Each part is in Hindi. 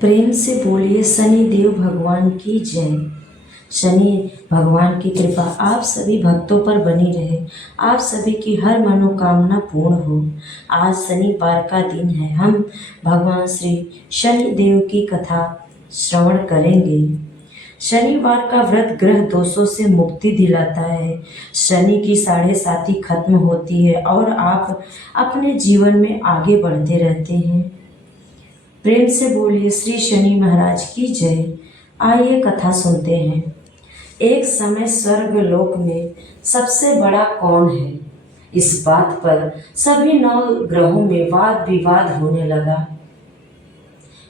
प्रेम से बोलिए शनि देव भगवान की जय। शनि भगवान की कृपा आप सभी भक्तों पर बनी रहे, आप सभी की हर मनोकामना पूर्ण हो। आज शनिवार का दिन है, हम भगवान श्री शनि देव की कथा श्रवण करेंगे। शनिवार का व्रत ग्रह दोषों से मुक्ति दिलाता है, शनि की साढ़े साती खत्म होती है और आप अपने जीवन में आगे बढ़ते रहते हैं। प्रेम से बोलिए श्री शनि महाराज की जय। आइए कथा सुनते हैं। एक समय स्वर्ग लोक में सबसे बड़ा कौन है, इस बात पर सभी 9 ग्रहों में वाद विवाद होने लगा।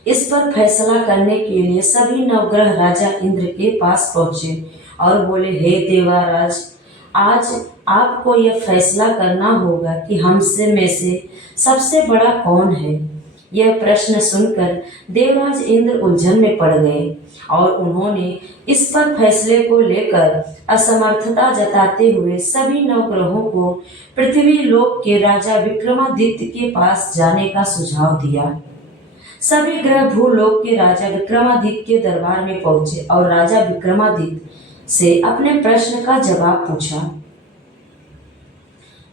इस पर फैसला करने के लिए सभी 9 ग्रह राजा इंद्र के पास पहुंचे और बोले, हे देवाराज, आज आपको यह फैसला करना होगा कि हमसे में से सबसे बड़ा कौन है। यह प्रश्न सुनकर देवराज इंद्र उलझन में पड़ गए और उन्होंने इस पर फैसले को लेकर असमर्थता जताते हुए सभी 9 ग्रहों को पृथ्वी लोक के राजा विक्रमादित्य के पास जाने का सुझाव दिया। सभी ग्रह भूलोक के राजा विक्रमादित्य के दरबार में पहुंचे और राजा विक्रमादित्य से अपने प्रश्न का जवाब पूछा,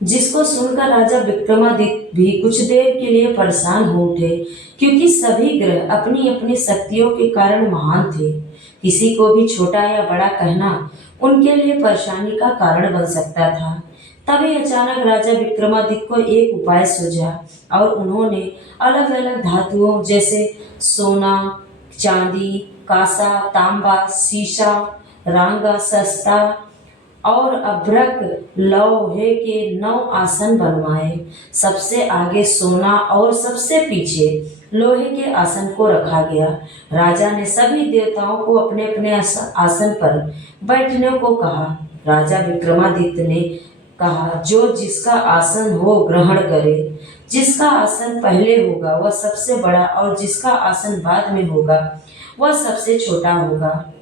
जिसको सुनकर राजा विक्रमादित्य भी कुछ देर के लिए परेशान हो उठे, क्योंकि सभी ग्रह अपनी अपनी शक्तियों के कारण महान थे। किसी को भी छोटा या बड़ा कहना उनके लिए परेशानी का कारण बन सकता था। तभी अचानक राजा विक्रमादित्य को एक उपाय सूझा और उन्होंने अलग अलग धातुओं जैसे सोना, चांदी, कांसा, तांबा, शीशा, रांगा, सस्ता और अभ्रक लोहे के 9 आसन बनवाए। सबसे आगे सोना और सबसे पीछे लोहे के आसन को रखा गया। राजा ने सभी देवताओं को अपने अपने आसन पर बैठने को कहा। राजा विक्रमादित्य ने कहा, जो जिसका आसन हो ग्रहण करे। जिसका आसन पहले होगा वह सबसे बड़ा और जिसका आसन बाद में होगा वह सबसे छोटा होगा।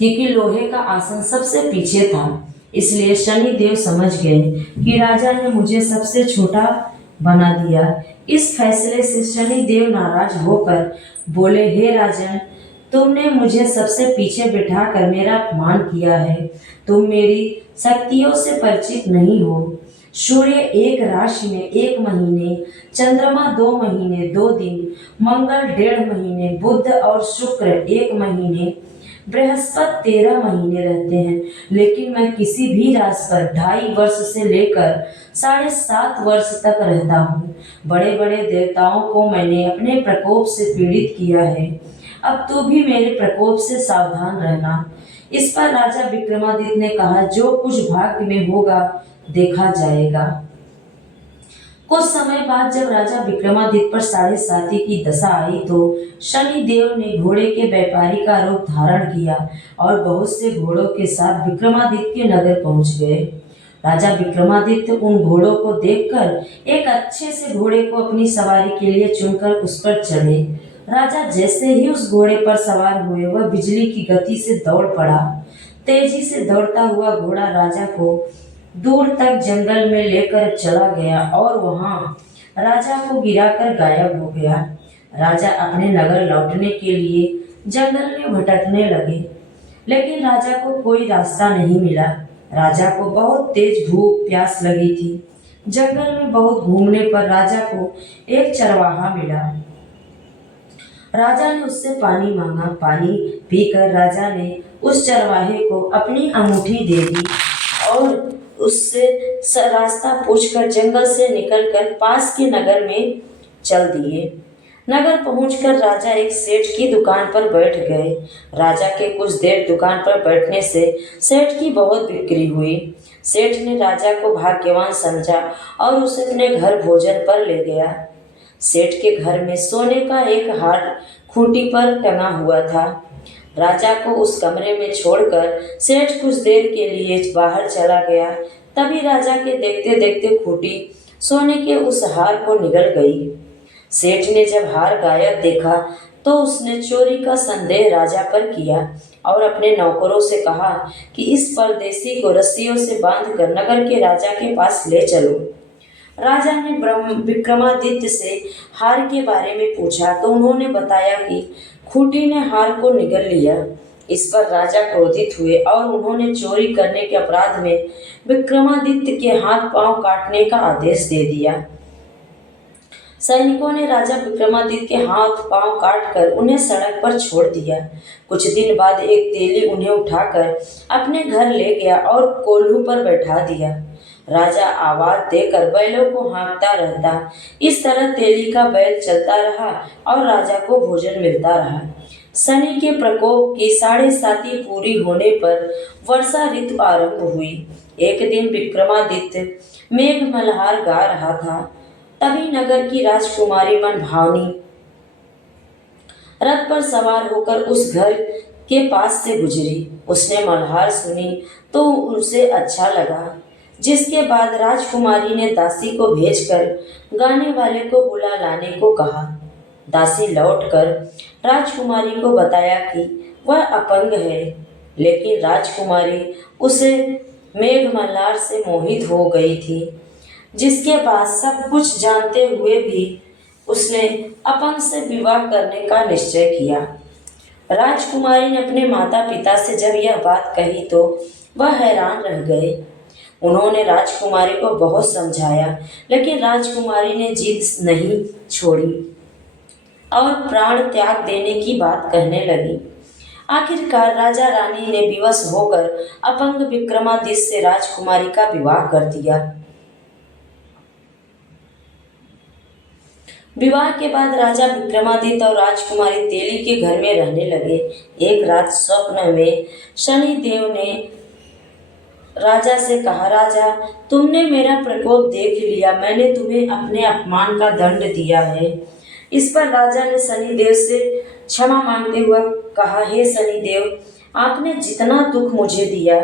क्योंकि लोहे का आसन सबसे पीछे था, इसलिए शनि देव समझ गए कि राजा ने मुझे सबसे छोटा बना दिया। इस फैसले से शनि देव नाराज होकर बोले, हे राजन, तुमने मुझे सबसे पीछे बिठाकर मेरा अपमान किया है। तुम मेरी शक्तियों से परिचित नहीं हो। सूर्य एक राशि में 1 महीने, चंद्रमा 2 महीने 2 दिन, मंगल 1.5 महीने, बुध और शुक्र 1 महीने, बृहस्पति 13 महीने रहते हैं। लेकिन मैं किसी भी राशि पर 2.5 वर्ष से लेकर 7.5 वर्ष तक रहता हूँ। बड़े बड़े देवताओं को मैंने अपने प्रकोप से पीड़ित किया है। अब तू भी मेरे प्रकोप से सावधान रहना। इस पर राजा विक्रमादित्य ने कहा, जो कुछ भाग्य में होगा देखा जाएगा। कुछ समय बाद जब राजा विक्रमादित्य पर 7.5 की दशा आई तो शनि देव ने घोड़े के व्यापारी का रूप धारण किया और बहुत से घोड़ों के साथ विक्रमादित्य के नगर पहुंच गए। राजा विक्रमादित्य उन घोड़ों को देखकर एक अच्छे से घोड़े को अपनी सवारी के लिए चुनकर उस पर चढ़े। राजा जैसे ही उस घोड़े पर सवार हुए वह बिजली की गति से दौड़ पड़ा। तेजी से दौड़ता हुआ घोड़ा राजा को दूर तक जंगल में लेकर चला गया और वहां राजा को गिराकर गायब हो गया। राजा अपने नगर लौटने के लिए जंगल में भटकने लगे, लेकिन राजा को कोई रास्ता नहीं मिला। राजा को बहुत तेज भूख प्यास लगी थी। जंगल में बहुत घूमने पर राजा को एक चरवाहा मिला। राजा ने उससे पानी मांगा। पानी पीकर राजा ने उस चरवाहे को अपनी अंगूठी दे दी और उससे रास्ता पूछकर जंगल से निकलकर पास के नगर में चल दिए। नगर पहुंचकर राजा एक सेठ की दुकान पर बैठ गए। राजा के कुछ देर दुकान पर बैठने से सेठ की बहुत बिक्री हुई। सेठ ने राजा को भाग्यवान समझा और उसे अपने घर भोजन पर ले गया। सेठ के घर में सोने का एक हार खूंटी पर टंगा हुआ था। राजा को उस कमरे में छोड़कर सेठ कुछ देर के लिए बाहर चला गया। तभी राजा के देखते देखते खूंटी सोने के उस हार को निगल गई। सेठ ने जब हार गायब देखा तो उसने चोरी का संदेह राजा पर किया और अपने नौकरों से कहा कि इस परदेसी को रस्सियों से बांधकर नगर के राजा के पास ले चलो। राजा ने विक्रमादित्य से हार के बारे में पूछा तो उन्होंने बताया कि खूंटी ने हार को निगल लिया। इस पर राजा क्रोधित हुए और उन्होंने चोरी करने के अपराध में विक्रमादित्य के हाथ पांव काटने का आदेश दे दिया। सैनिकों ने राजा विक्रमादित्य के हाथ पांव काटकर उन्हें सड़क पर छोड़ दिया। कुछ दिन बाद एक तेली उन्हें उठाकर अपने घर ले गया और कोल्हू पर बैठा दिया। राजा आवाज देकर बैलों को हाँकता रहता। इस तरह तेली का बैल चलता रहा और राजा को भोजन मिलता रहा। शनि के प्रकोप की 7.5 पूरी होने पर वर्षा ऋतु आरंभ हुई। एक दिन विक्रमादित्य मेघ मल्हार गा रहा था। तभी नगर की राजकुमारी मनभावनी रथ पर सवार होकर उस घर के पास से गुजरी। उसने मल्हार सुनी तो उसे अच्छा लगा, जिसके बाद राजकुमारी ने दासी को भेजकर गाने वाले को बुला लाने को कहा। दासी लौटकर राजकुमारी को बताया कि वह अपंग है, लेकिन राजकुमारी उसे मेघ मल्हार से मोहित हो गई थी, जिसके बाद सब कुछ जानते हुए भी उसने अपंग से विवाह करने का निश्चय किया। राजकुमारी ने अपने माता पिता से जब यह बात कही तो वह हैरान रह गए। उन्होंने राजकुमारी को बहुत समझाया, लेकिन राजकुमारी ने जिद नहीं छोड़ी और प्राण त्याग देने की बात कहने लगी। आखिरकार राजा रानी ने विवश होकर अपंग विक्रमादित्य से राजकुमारी का विवाह कर दिया। विवाह के बाद राजा विक्रमादित्य और राजकुमारी तेली के घर में रहने लगे। एक रात स्वप्न में शनि देव ने राजा से कहा, राजा, तुमने मेरा प्रकोप देख लिया, मैंने तुम्हें अपने अपमान का दंड दिया है। इस पर राजा ने शनिदेव से क्षमा मांगते हुए कहा, हे शनिदेव, आपने जितना दुख मुझे दिया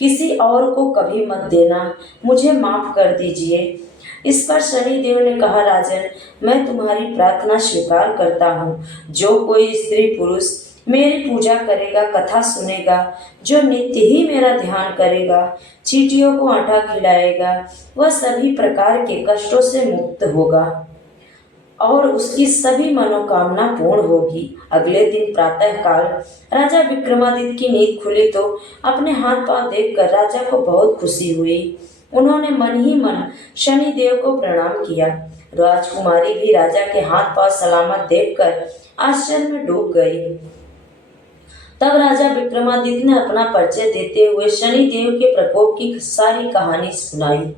किसी और को कभी मत देना, मुझे माफ कर दीजिए। इस पर शनिदेव ने कहा, राजन, मैं तुम्हारी प्रार्थना स्वीकार करता हूँ। जो कोई स्त्री पुरुष मेरी पूजा करेगा, कथा सुनेगा, जो नित्य ही मेरा ध्यान करेगा, चींटियों को आटा खिलाएगा, वह सभी प्रकार के कष्टों से मुक्त होगा और उसकी सभी मनोकामना पूर्ण होगी। अगले दिन प्रातःकाल राजा विक्रमादित्य की नींद खुली तो अपने हाथ पांव देखकर राजा को बहुत खुशी हुई। उन्होंने मन ही मन शनिदेव को प्रणाम किया। राजकुमारी भी राजा के हाथ पांव सलामत देखकर आश्चर्य में डूब गई। तब राजा विक्रमादित्य ने अपना परिचय देते हुए शनिदेव के प्रकोप की सारी कहानी सुनाई।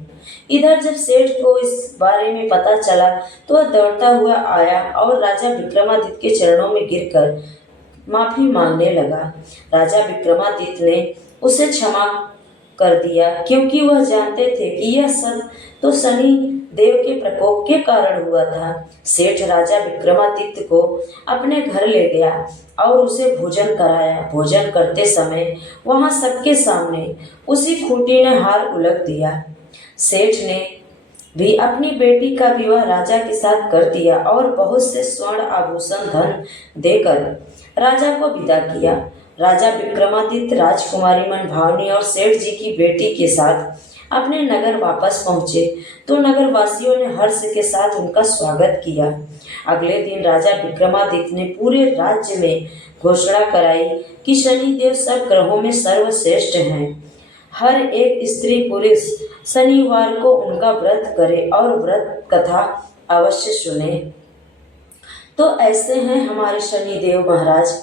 इधर जब सेठ को इस बारे में पता चला तो वह दौड़ता हुआ आया और राजा विक्रमादित्य के चरणों में गिरकर माफी मांगने लगा। राजा विक्रमादित्य ने उसे क्षमा कर दिया, क्योंकि वह जानते थे कि यह सब तो शनि देव के प्रकोप के कारण हुआ था। सेठ राजा विक्रमादित्य को अपने घर ले गया और उसे भोजन कराया। भोजन करते समय वहां सबके सामने उसी खूंटी ने हार उलट दिया। सेठ ने भी अपनी बेटी का विवाह राजा के साथ कर दिया और बहुत से स्वर्ण आभूषण धन देकर राजा को विदा किया। राजा विक्रमादित्य राजकुमारी मनभावनी और सेठ जी की बेटी के साथ अपने नगर वापस पहुंचे तो नगर वासियों ने हर्ष के साथ उनका स्वागत किया। अगले दिन राजा विक्रमादित्य ने पूरे राज्य में घोषणा कराई कि शनिदेव सब ग्रहों में सर्वश्रेष्ठ हैं। हर एक स्त्री पुरुष शनिवार को उनका व्रत करे और व्रत कथा अवश्य सुने। तो ऐसे हैं हमारे शनिदेव महाराज।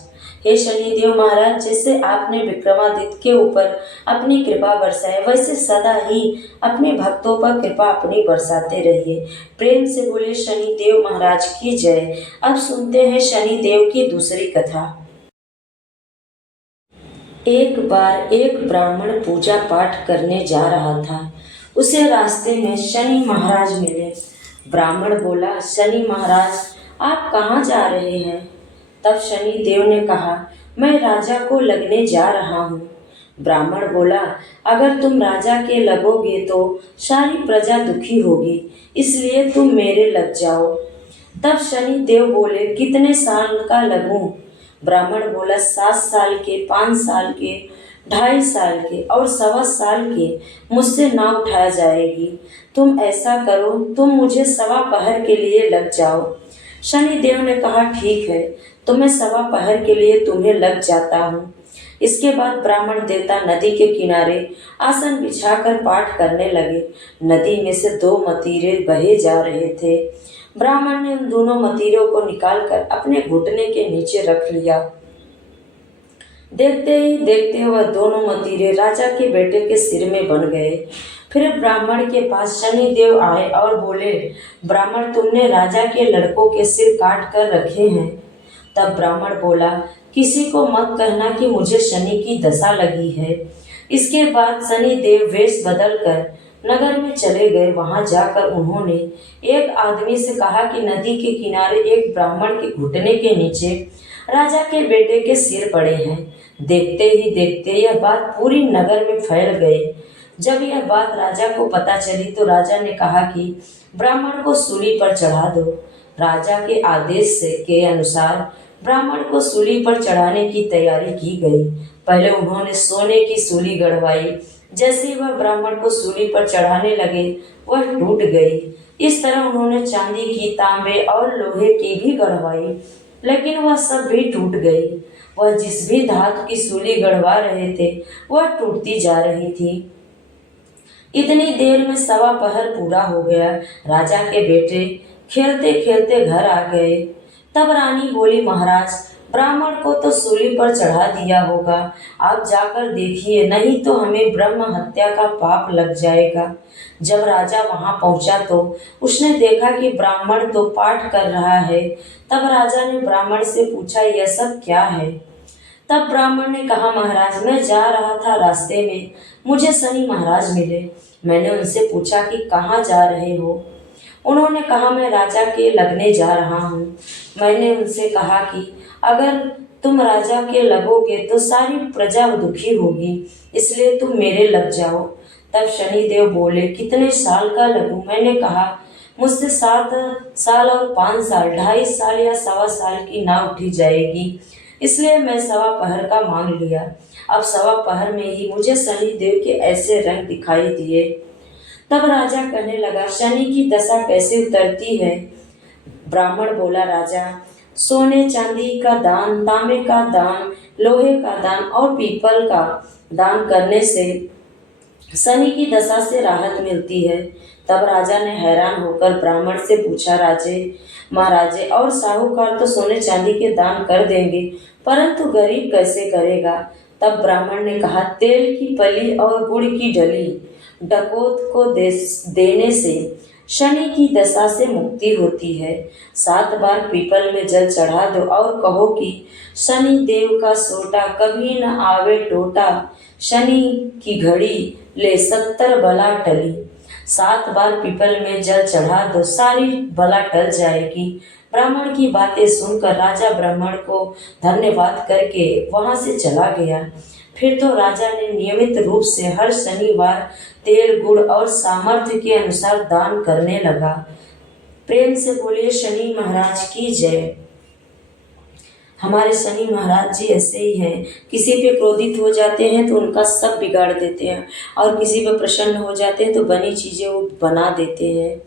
हे शनिदेव महाराज, जैसे आपने विक्रमादित्य के ऊपर अपनी कृपा बरसाए, वैसे सदा ही अपने भक्तों पर कृपा अपनी बरसाते रहिए। प्रेम से बोले शनिदेव महाराज की जय। अब सुनते हैं शनिदेव की दूसरी कथा। एक बार एक ब्राह्मण पूजा पाठ करने जा रहा था। उसे रास्ते में शनि महाराज मिले। ब्राह्मण बोला, शनि महाराज, आप कहाँ जा रहे हैं? तब शनि देव ने कहा, मैं राजा को लगने जा रहा हूँ। ब्राह्मण बोला, अगर तुम राजा के लगोगे तो सारी प्रजा दुखी होगी, इसलिए तुम मेरे लग जाओ। तब शनि देव बोले, कितने साल का लगूं? ब्राह्मण बोला, 7 साल के, 5 साल के, 2.5 साल के और 1.25 साल के मुझसे ना उठाया जाएगी। तुम ऐसा करो, तुम मुझे 1.25 के लिए लग जाओ। शनिदेव ने कहा, ठीक है, तो मैं 1.25 के लिए तुम्हें लग जाता हूँ। इसके बाद ब्राह्मण देवता नदी के किनारे आसन बिछाकर पाठ करने लगे। नदी में से 2 मतीरे बहे जा रहे थे। ब्राह्मण ने उन दोनों मतीरों को निकालकर अपने घुटने के नीचे रख लिया। देखते ही देखते वह दोनों मतीरे राजा के बेटे के सिर में बन गए। फिर ब्राह्मण के पास शनिदेव आए और बोले, ब्राह्मण, तुमने राजा के लड़कों के सिर काट कर रखे हैं। तब ब्राह्मण बोला, किसी को मत कहना कि मुझे शनि की दशा लगी है। इसके बाद शनिदेव वेश बदलकर नगर में चले गए। वहां जाकर उन्होंने एक आदमी से कहा कि नदी के किनारे एक ब्राह्मण के घुटने के नीचे राजा के बेटे के सिर पड़े हैं। देखते ही देखते यह बात पूरी नगर में फैल गई। जब यह बात राजा को पता चली तो राजा ने कहा कि ब्राह्मण को सूली पर चढ़ा दो। राजा के आदेश के अनुसार ब्राह्मण को सूली पर चढ़ाने की तैयारी की गई। पहले उन्होंने सोने की सूली गढ़वाई। जैसे ही वह ब्राह्मण को सूली पर चढ़ाने लगे, वह टूट गई। इस तरह उन्होंने चांदी की, तांबे और लोहे की भी गढ़वाई, लेकिन वह सब भी टूट गई। वह जिस भी धातु की सूली गढ़वा रहे थे, वह टूटती जा रही थी। इतनी देर में 1.25 पूरा हो गया। राजा के बेटे खेलते खेलते घर आ गए। तब रानी बोली, महाराज, ब्राह्मण को तो सूली पर चढ़ा दिया होगा, आप जाकर देखिए, नहीं तो हमें ब्रह्म हत्या का पाप लग जाएगा। जब राजा वहां पहुंचा तो उसने देखा कि ब्राह्मण तो पाठ कर रहा है। तब राजा ने ब्राह्मण से पूछा, यह सब क्या है? तब ब्राह्मण ने कहा, महाराज, मैं जा रहा था, रास्ते में मुझे शनि महाराज मिले। मैंने उनसे पूछा कि कहाँ जा रहे हो? उन्होंने कहा, मैं राजा के लगने जा रहा हूँ। मैंने उनसे कहा कि अगर तुम राजा के लगोगे तो सारी प्रजा दुखी होगी, इसलिए तुम मेरे लग जाओ। तब शनिदेव बोले, कितने साल का लगूं? मैंने कहा, मुझसे 7 साल और 5 साल, 2.5 साल या 1.25 साल की ना उठी जाएगी, इसलिए मैं 1.25 का मांग लिया। अब 1.25 में ही मुझे शनिदेव के ऐसे रंग दिखाई दिए। तब राजा कहने लगा, शनि की दशा कैसे उतरती है? ब्राह्मण बोला, राजा, सोने चांदी का दान, तांबे का दान, लोहे का दान और पीपल का दान करने से शनि की दशा से राहत मिलती है। तब राजा ने हैरान होकर ब्राह्मण से पूछा, राजे महाराजे, और साहूकार तो सोने चांदी के दान कर देंगे, परंतु गरीब कैसे करेगा? तब ब्राह्मण ने कहा, तेल की पली और गुड़ की डली डकोत को देने से शनि की दशा से मुक्ति होती है। 7 बार पीपल में जल चढ़ा दो और कहो कि शनि देव का सोटा कभी न आवे टोटा, शनि की घड़ी ले 70 बला टली। 7 बार पीपल में जल चढ़ा दो, सारी बला टल जाएगी। ब्राह्मण की बातें सुनकर राजा ब्राह्मण को धन्यवाद करके वहां से चला गया। फिर तो राजा ने नियमित रूप से हर शनिवार तेल, गुड़ और सामर्थ्य के अनुसार दान करने लगा। प्रेम से बोलिए, शनि महाराज की जय। हमारे शनि महाराज जी ऐसे ही हैं, किसी पे क्रोधित हो जाते हैं तो उनका सब बिगाड़ देते हैं, और किसी पे प्रसन्न हो जाते हैं तो बनी चीजें वो बना देते हैं।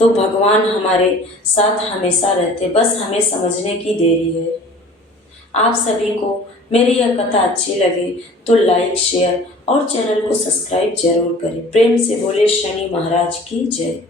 तो भगवान हमारे साथ हमेशा रहते, बस हमें समझने की देरी है। आप सभी को मेरी यह कथा अच्छी लगे तो लाइक, शेयर और चैनल को सब्सक्राइब जरूर करें। प्रेम से बोले, शनि महाराज की जय।